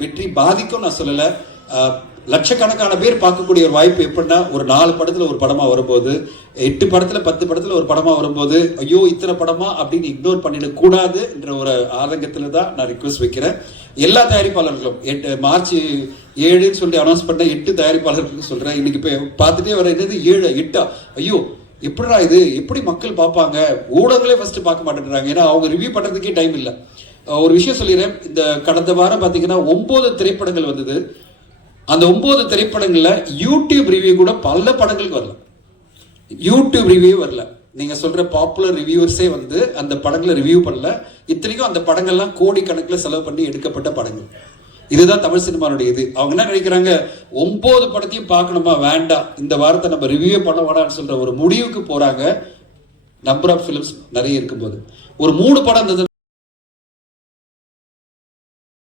வெற்றி பாதிக்கும் நான் சொல்லல. லட்சக்கணக்கான பேர் பார்க்கக்கூடிய ஒரு வாய்ப்பு எப்படின்னா, ஒரு 4 படத்துல ஒரு படமா வரும்போது, 8 படத்துல 10 படத்துல ஒரு படமா வரும்போது, ஐயோ இத்தனை படமா அப்படின்னு இக்னோர் பண்ணிடக்கூடாது என்ற ஒரு ஆதங்கத்துல தான் நான் ரிக்வெஸ்ட் வைக்கிறேன். எல்லா தயாரிப்பாளர்களும் மார்ச் 7 சொல்லி அனௌன்ஸ் பண்ண 8 தயாரிப்பாளர்களுக்கு சொல்றேன். இன்னைக்கு பார்த்துட்டே வர என்னது 7 8 ஐயோ எப்படிடா இது, எப்படி மக்கள் பார்ப்பாங்க? ஊடகங்களே ஃபர்ஸ்ட் பார்க்க மாட்டேன்றாங்க. ஏன்னா அவங்க ரிவ்யூ பண்றதுக்கே டைம் இல்லை. ஒரு விஷயம் சொல்லிடுறேன். இந்த கடந்த வாரம் பார்த்தீங்கன்னா 9 திரைப்படங்கள் வந்தது. அந்த 9 திரைப்படங்கள்ல யூடியூப் ரிவ்யூ கூட பல படங்களுக்கு வரல. யூடியூப் ரிவ்யூ வரல. நீங்க சொல்ற பாப்புலர் ரிவ்யூவர்ஸே வந்து அந்த படங்களை ரிவ்யூ பண்ணல. இத்தனைக்கும் அந்த படங்கள்லாம் கோடிக்கணக்கில் செலவு பண்ணி எடுக்கப்பட்ட படங்கள். இதுதான் தமிழ் சினிமாவுடைய இது. அவங்க என்ன நினைக்கிறாங்க, 9 படத்தையும் பார்க்கணுமா, வேண்டாம், இந்த வாரத்தை நம்ம ரிவ்யூ பண்ண வேணாம்னு சொல்ற ஒரு முடிவுக்கு போறாங்க. நம்பர் ஆஃப் ஃபிலிம்ஸ் நிறைய இருக்கும்போது ஒரு 3 படம்